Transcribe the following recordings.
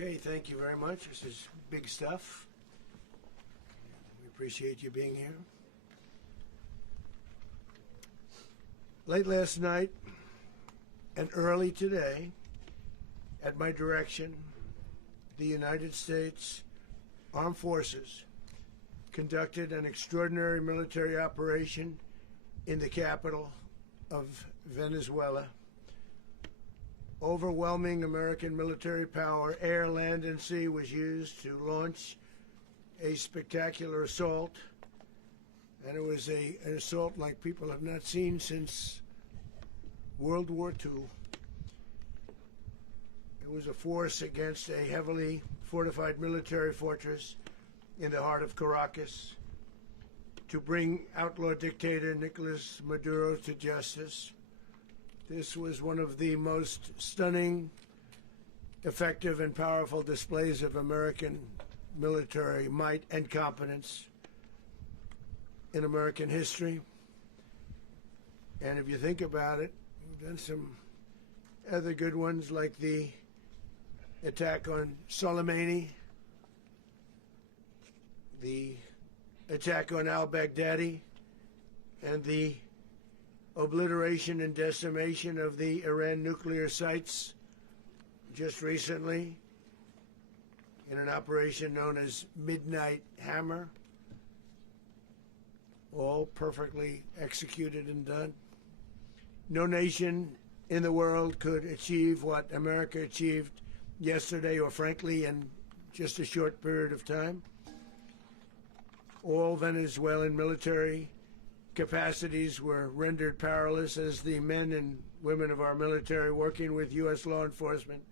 Okay, thank you very much. This is big stuff. We appreciate you being here. Late last night and early today, at my direction, the United States Armed Forces conducted an extraordinary military operation in the capital of Venezuela. Overwhelming American military power, air, land, and sea, was used to launch a spectacular assault. And it was an assault like people have not seen since World War II. It was a force against a heavily fortified military fortress in the heart of Caracas to bring outlaw dictator Nicolás Maduro to justice. This was one of the most stunning, effective, and powerful displays of American military might and competence in American history. And if you think about it, we've done some other good ones, like the attack on Soleimani, the attack on al-Baghdadi, and the obliteration and decimation of the Iran nuclear sites just recently in an operation known as Midnight Hammer, all perfectly executed and done. No nation in the world could achieve what America achieved yesterday, or frankly in just a short period of time. All Venezuelan military capacities were rendered powerless as the men and women of our military, working with U.S. law enforcement,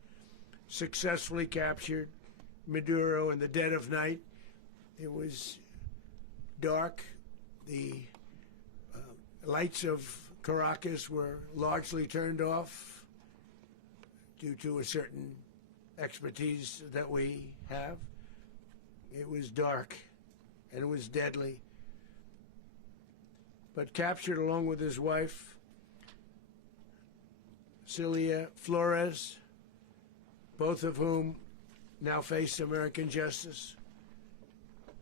successfully captured Maduro in the dead of night. It was dark. The lights of Caracas were largely turned off due to a certain expertise that we have. It was dark and it was deadly. But captured along with his wife, Celia Flores, both of whom now face American justice.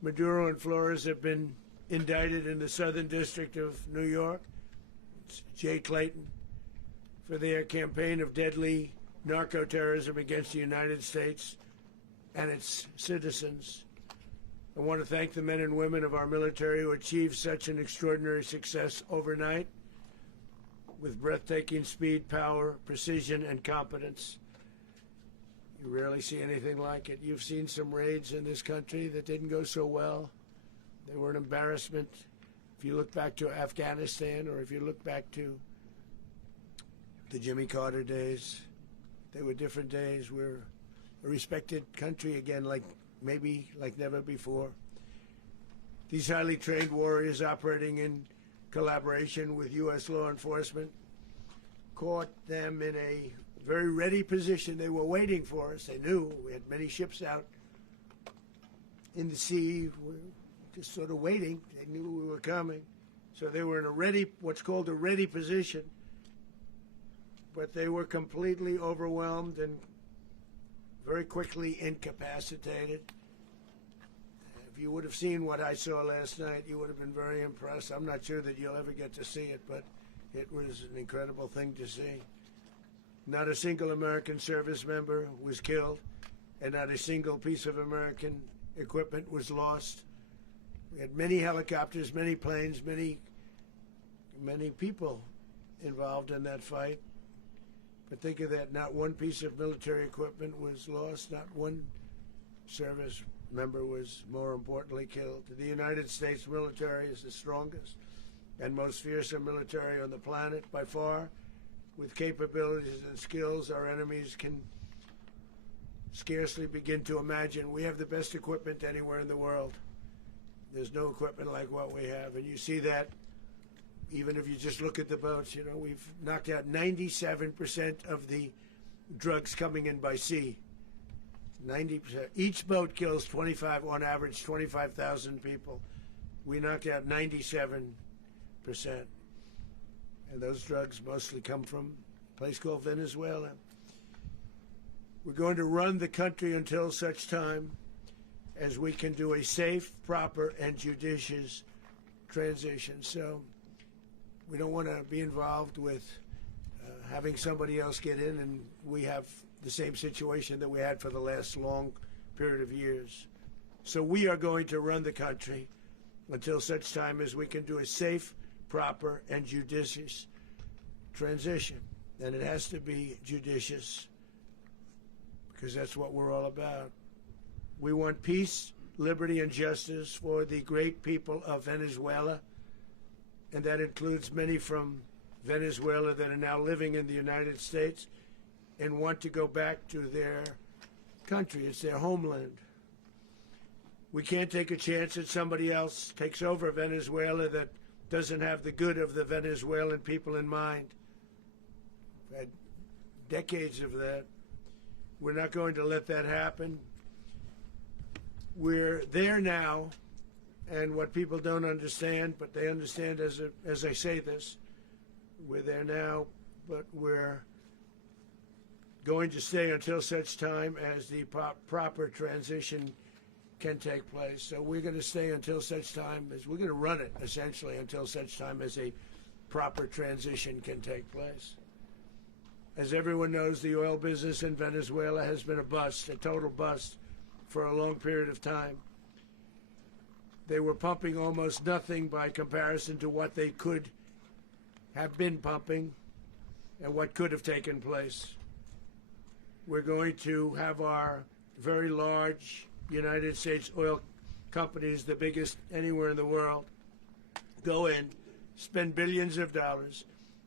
Maduro and Flores have been indicted in the Southern District of New York, Jay Clayton, for their campaign of deadly narco-terrorism against the United States and its citizens. I want to thank the men and women of our military who achieved such an extraordinary success overnight with breathtaking speed, power, precision, and competence. You rarely see anything like it. You've seen some raids in this country that didn't go so well. They were an embarrassment. If you look back to Afghanistan, or if you look back to the Jimmy Carter days, they were different days. We're a respected country again, maybe like never before. These highly trained warriors, operating in collaboration with U.S. law enforcement, caught them in a very ready position. They were waiting for us. They knew we had many ships out in the sea. We're just sort of waiting. They knew we were coming. So they were in a ready, what's called a ready position. But they were completely overwhelmed and very quickly incapacitated. If you would have seen what I saw last night, you would have been very impressed. I'm not sure that you'll ever get to see it, but it was an incredible thing to see. Not a single American service member was killed, and not a single piece of American equipment was lost. We had many helicopters, many planes, many people involved in that fight. But think of that, not one piece of military equipment was lost, not one service member was, more importantly, killed. The United States military is the strongest and most fearsome military on the planet by far, with capabilities and skills our enemies can scarcely begin to imagine. We have the best equipment anywhere in the world. There's no equipment like what we have, and you see that even if you just look at the boats. You know, we've knocked out 97% of the drugs coming in by sea. 90%. Each boat kills on average 25,000 people. We knocked out 97%. And those drugs mostly come from a place called Venezuela. We're going to run the country until such time as we can do a safe, proper, and judicious transition. So we don't want to be involved with having somebody else get in and we have the same situation that we had for the last long period of years. So we are going to run the country until such time as we can do a safe, proper, and judicious transition. And it has to be judicious because that's what we're all about. We want peace, liberty, and justice for the great people of Venezuela, and that includes many from Venezuela that are now living in the United States and want to go back to their country. It's their homeland. We can't take a chance that somebody else takes over Venezuela that doesn't have the good of the Venezuelan people in mind. We've had decades of that. We're not going to let that happen. We're there now, and what people don't understand, but they understand as I say this, we're there now, but we're going to stay until such time as the proper transition can take place. So we're going to stay until such time as we're going to run it, essentially, until such time as a proper transition can take place. As everyone knows, the oil business in Venezuela has been a bust, a total bust, for a long period of time. They were pumping almost nothing by comparison to what they could have been pumping and what could have taken place. We're going to have our very large United States oil companies, the biggest anywhere in the world, go in, spend billions of dollars,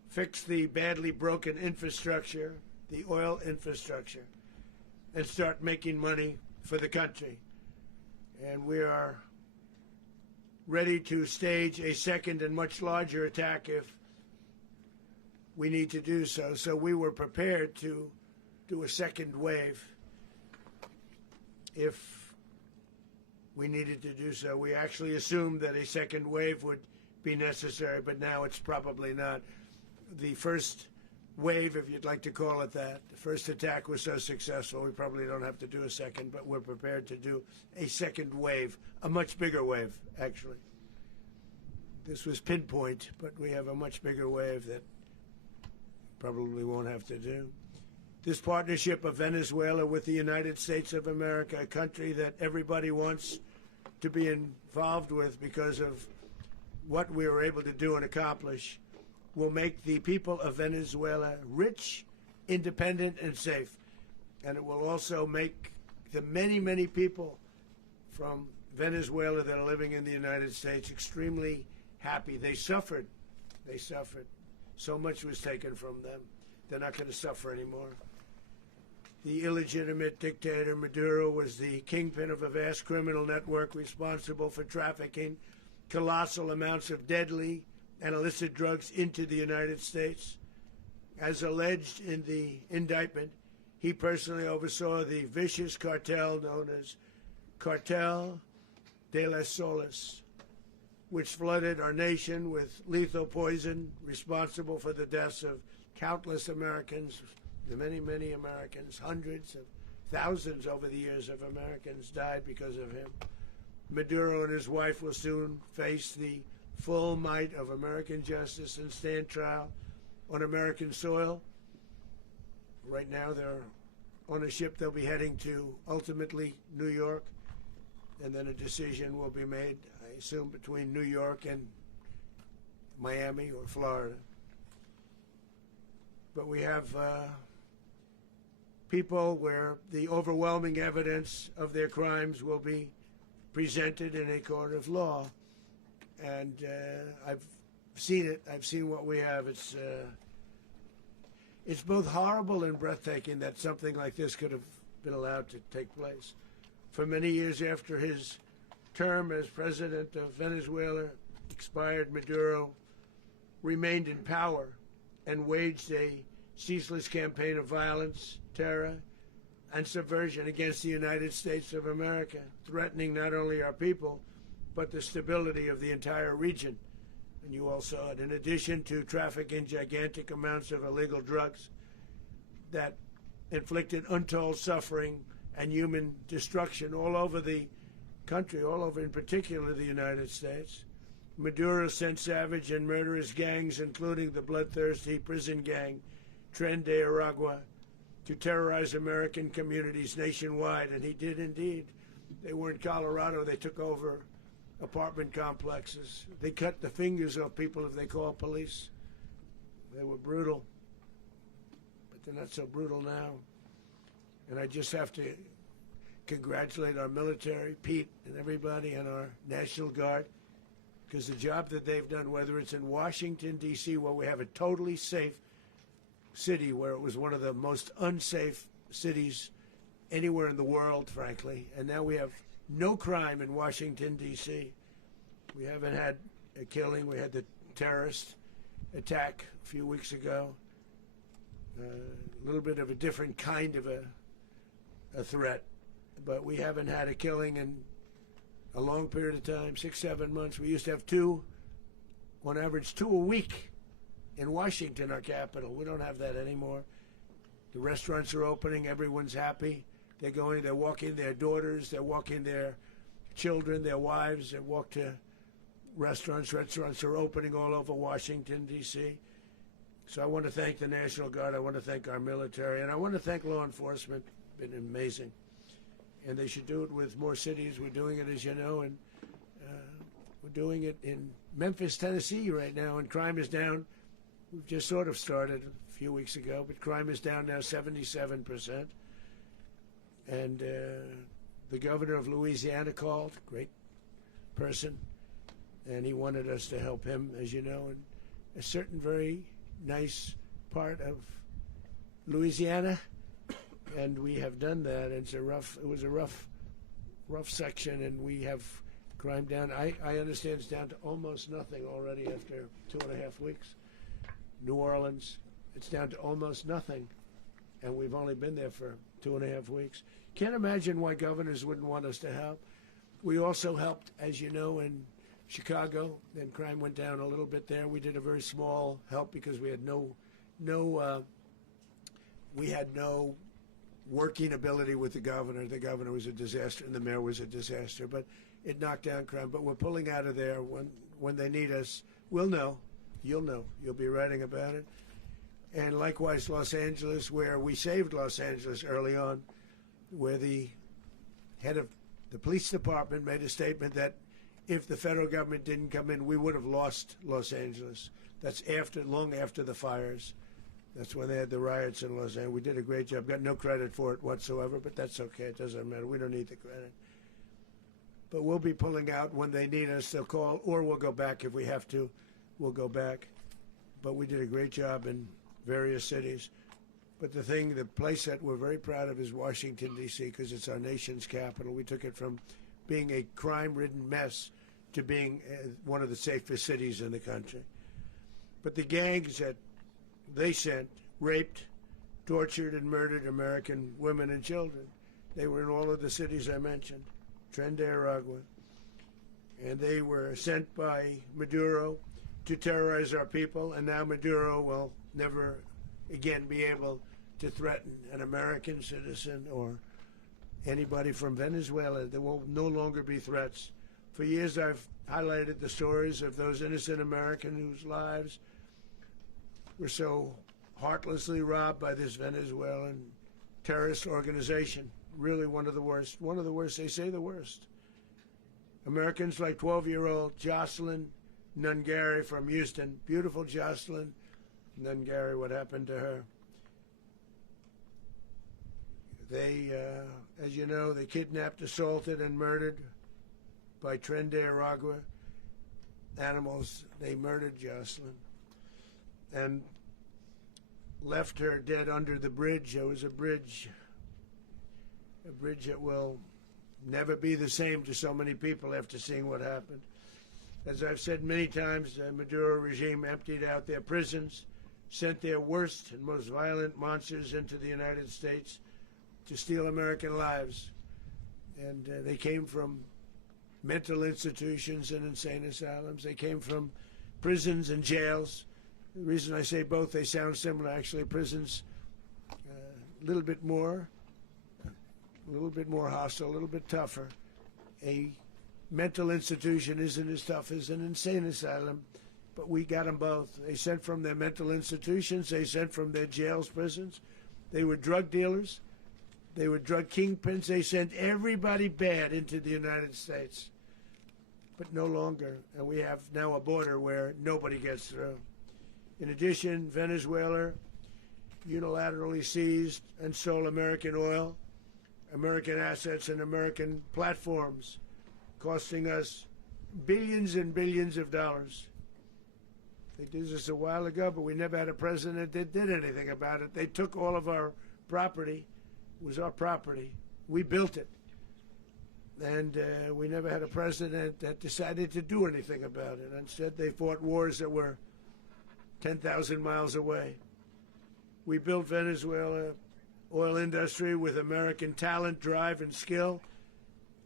fix the badly broken infrastructure, the oil infrastructure, and start making money for the country. And we are ready to stage a second and much larger attack if we need to do so. So we were prepared to do a second wave if we needed to do so. We actually assumed that a second wave would be necessary, but now it's probably not. The first wave, if you'd like to call it that, the first attack was so successful, we probably don't have to do a second, but we're prepared to do a second wave, a much bigger wave, actually. This was pinpoint, but we have a much bigger wave that probably won't have to do. This partnership of Venezuela with the United States of America, a country that everybody wants to be involved with because of what we were able to do and accomplish, will make the people of Venezuela rich, independent, and safe. And it will also make the many, many people from Venezuela that are living in the United States extremely happy. They suffered. They suffered. So much was taken from them. They're not going to suffer anymore. The illegitimate dictator Maduro was the kingpin of a vast criminal network responsible for trafficking colossal amounts of deadly and illicit drugs into the United States. As alleged in the indictment, he personally oversaw the vicious cartel known as Cartel de las Solas, which flooded our nation with lethal poison, responsible for the deaths of countless Americans, many, many Americans. Hundreds of thousands over the years of Americans died because of him. Maduro and his wife will soon face the full might of American justice and stand trial on American soil. Right now they're on a ship. They'll be heading to, ultimately, New York, and then a decision will be made, I assume, between New York and Miami or Florida. But we have people where the overwhelming evidence of their crimes will be presented in a court of law. And I've seen it. I've seen what we have. It's both horrible and breathtaking that something like this could have been allowed to take place. For many years after his term as president of Venezuela expired, Maduro remained in power and waged a ceaseless campaign of violence, terror, and subversion against the United States of America, threatening not only our people, but the stability of the entire region. And you all saw it. In addition to trafficking gigantic amounts of illegal drugs that inflicted untold suffering and human destruction all over the country, all over in particular the United States. Maduro sent savage and murderous gangs, including the bloodthirsty prison gang Tren de Aragua, to terrorize American communities nationwide, and he did indeed. They were in Colorado. They took over apartment complexes. They cut the fingers off people if they called police. They were brutal, but they're not so brutal now. And I just have to congratulate our military, Pete and everybody, and our National Guard, because the job that they've done, whether it's in Washington, D.C., where we have a totally safe city, where it was one of the most unsafe cities anywhere in the world, frankly, and now we have no crime in Washington, D.C. We haven't had a killing. We had the terrorist attack a few weeks ago. A little bit of a different kind of a threat, but we haven't had a killing in a long period of time, 6-7 months. We used to have two, on average, 2 a week in Washington, our capital. We don't have that anymore. The restaurants are opening. Everyone's happy. They're going, they're walking their daughters, they're walking their children, their wives, they walk to restaurants. Restaurants are opening all over Washington, D.C. So I want to thank the National Guard. I want to thank our military. And I want to thank law enforcement. It's been amazing. And they should do it with more cities. We're doing it, as you know, and we're doing it in Memphis, Tennessee right now, and crime is down. We've just sort of started a few weeks ago, but crime is down now 77%. And the governor of Louisiana called, great person, and he wanted us to help him, as you know, in a certain very nice part of Louisiana, and we have done that. It was a rough section, and we have crime down. I understand it's down to almost nothing already after 2.5 weeks. New Orleans, it's down to almost nothing, and we've only been there for 2.5 weeks. Can't imagine why governors wouldn't want us to help. We also helped, as you know, in Chicago. Then crime went down a little bit there. We did a very small help because we had no working ability with the governor. The governor was a disaster, and the mayor was a disaster. But it knocked down crime. But we're pulling out of there when they need us. We'll know. You'll know. You'll be writing about it. And likewise, Los Angeles, where we saved Los Angeles early on, where the head of the police department made a statement that if the federal government didn't come in, we would have lost Los Angeles. That's long after the fires. That's when they had the riots in Los Angeles. We did a great job. Got no credit for it whatsoever, but that's okay. It doesn't matter. We don't need the credit. But we'll be pulling out when they need us. They'll call, or we'll go back if we have to. We'll go back. But we did a great job in various cities. But the place that we're very proud of is Washington, D.C., because it's our nation's capital. We took it from being a crime-ridden mess to being one of the safest cities in the country. But the gangs that they sent raped, tortured, and murdered American women and children. They were in all of the cities I mentioned, Tren de Aragua. And they were sent by Maduro to terrorize our people, and now Maduro will never again be able to threaten an American citizen or anybody from Venezuela. There will no longer be threats. For years I've highlighted the stories of those innocent Americans whose lives were so heartlessly robbed by this Venezuelan terrorist organization. Really one of the worst. One of the worst, they say the worst. Americans like 12-year-old Jocelyn Nungari from Houston. Beautiful Jocelyn Nungari, what happened to her? They, as you know, they kidnapped, assaulted, and murdered by Tren de Aragua animals. They murdered Jocelyn and left her dead under the bridge. There was a bridge that will never be the same to so many people after seeing what happened. As I've said many times, the Maduro regime emptied out their prisons, sent their worst and most violent monsters into the United States to steal American lives. And they came from mental institutions and insane asylums. They came from prisons and jails. The reason I say both, they sound similar. Actually, prisons little bit more hostile, a little bit tougher. A mental institution isn't as tough as an insane asylum, but we got them both. They sent from their mental institutions, they sent from their jails, prisons. They were drug dealers, they were drug kingpins, they sent everybody bad into the United States. But no longer, and we have now a border where nobody gets through. In addition, Venezuela unilaterally seized and sold American oil, American assets, and American platforms, costing us billions and billions of dollars. They did this a while ago, but we never had a president that did anything about it. They took all of our property. It was our property. We built it. And we never had a president that decided to do anything about it. Instead, they fought wars that were 10,000 miles away. We built Venezuela oil industry with American talent, drive, and skill,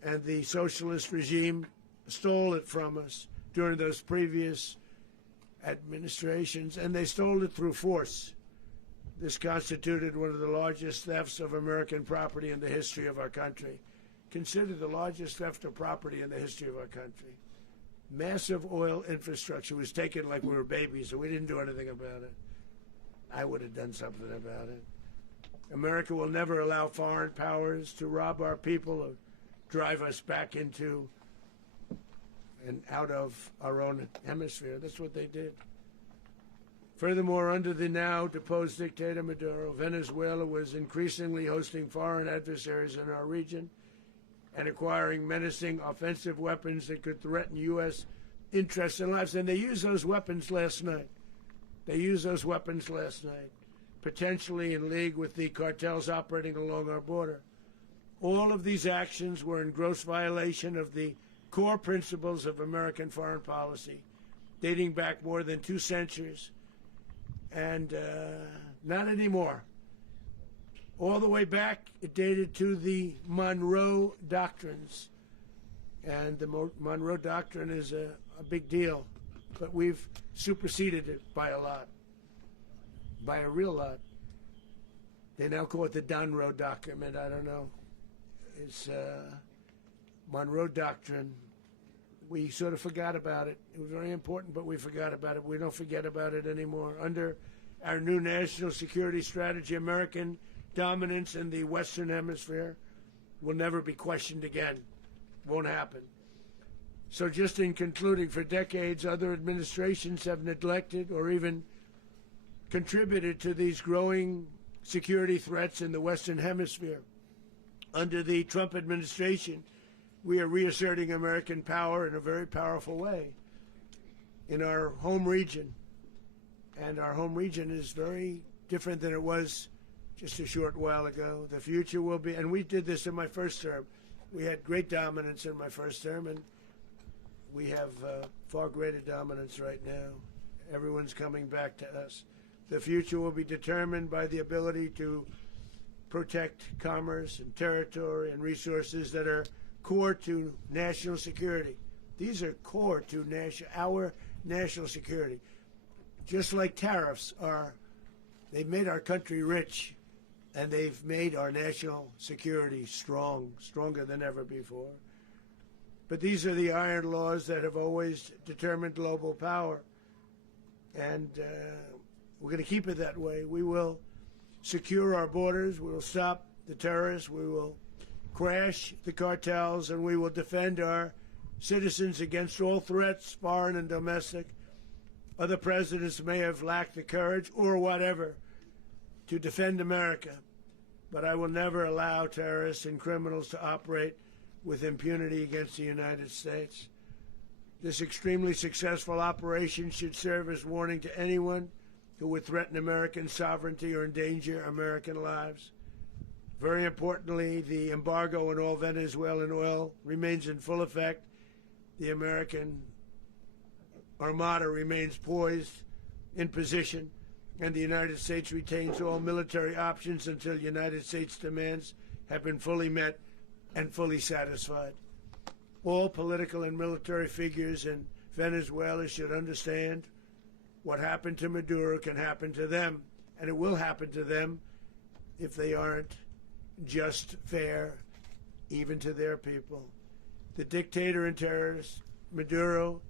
and the socialist regime stole it from us during those previous administrations, and they stole it through force. This constituted one of the largest thefts of American property in the history of our country. Considered the largest theft of property in the history of our country. Massive oil infrastructure was taken like we were babies, and we didn't do anything about it. I would have done something about it. America will never allow foreign powers to rob our people or drive us back into and out of our own hemisphere. That's what they did. Furthermore, under the now deposed dictator Maduro, Venezuela was increasingly hosting foreign adversaries in our region and acquiring menacing offensive weapons that could threaten U.S. interests and lives. And they used those weapons last night. Potentially in league with the cartels operating along our border. All of these actions were in gross violation of the core principles of American foreign policy, dating back more than 2 centuries, and not anymore. All the way back, it dated to the Monroe Doctrines, and the Monroe Doctrine is a big deal, but we've superseded it by a lot. By a real lot. They now call it the Monroe Document. I don't know. It's Monroe Doctrine. We sort of forgot about it. It was very important, but we forgot about it. We don't forget about it anymore. Under our new national security strategy, American dominance in the Western Hemisphere will never be questioned again. Won't happen. So just in concluding, for decades, other administrations have neglected or even contributed to these growing security threats in the Western Hemisphere. Under the Trump administration, we are reasserting American power in a very powerful way in our home region. And our home region is very different than it was just a short while ago. The future will be, and we did this in my first term. We had great dominance in my first term, and we have far greater dominance right now. Everyone's coming back to us. The future will be determined by the ability to protect commerce and territory and resources that are core to national security. These are core to our national security. Just like tariffs are, they've made our country rich, and they've made our national security stronger than ever before. But these are the iron laws that have always determined global power. And we're going to keep it that way. We will secure our borders. We will stop the terrorists. We will crash the cartels, and we will defend our citizens against all threats, foreign and domestic. Other presidents may have lacked the courage or whatever to defend America, but I will never allow terrorists and criminals to operate with impunity against the United States. This extremely successful operation should serve as warning to anyone who would threaten American sovereignty or endanger American lives. Very importantly, the embargo on all Venezuelan oil remains in full effect. The American Armada remains poised in position, and the United States retains all military options until United States demands have been fully met and fully satisfied. All political and military figures in Venezuela should understand what happened to Maduro can happen to them, and it will happen to them if they aren't just, fair, even to their people. The dictator and terrorist, Maduro,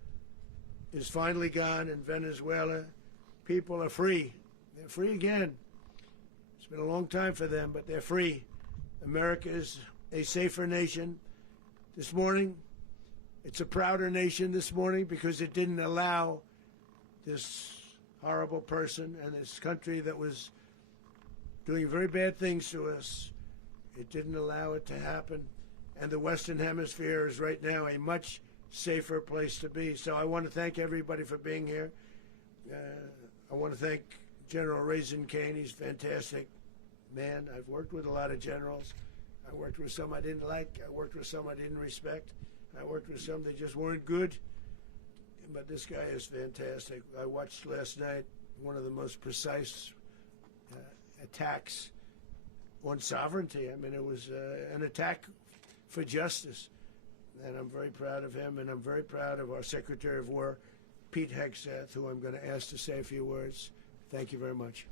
is finally gone in Venezuela. People are free. They're free again. It's been a long time for them, but they're free. America is a safer nation. This morning, it's a prouder nation this morning because it didn't allow this horrible person and this country that was doing very bad things to us. It didn't allow it to happen. And the Western Hemisphere is right now a much safer place to be. So I want to thank everybody for being here. I want to thank General Raisin Kane. He's a fantastic man. I've worked with a lot of generals. I worked with some I didn't like. I worked with some I didn't respect. I worked with some that just weren't good. But this guy is fantastic. I watched last night one of the most precise attacks on sovereignty. I mean, it was an attack for justice. And I'm very proud of him, and I'm very proud of our Secretary of War, Pete Hegseth, who I'm going to ask to say a few words. Thank you very much.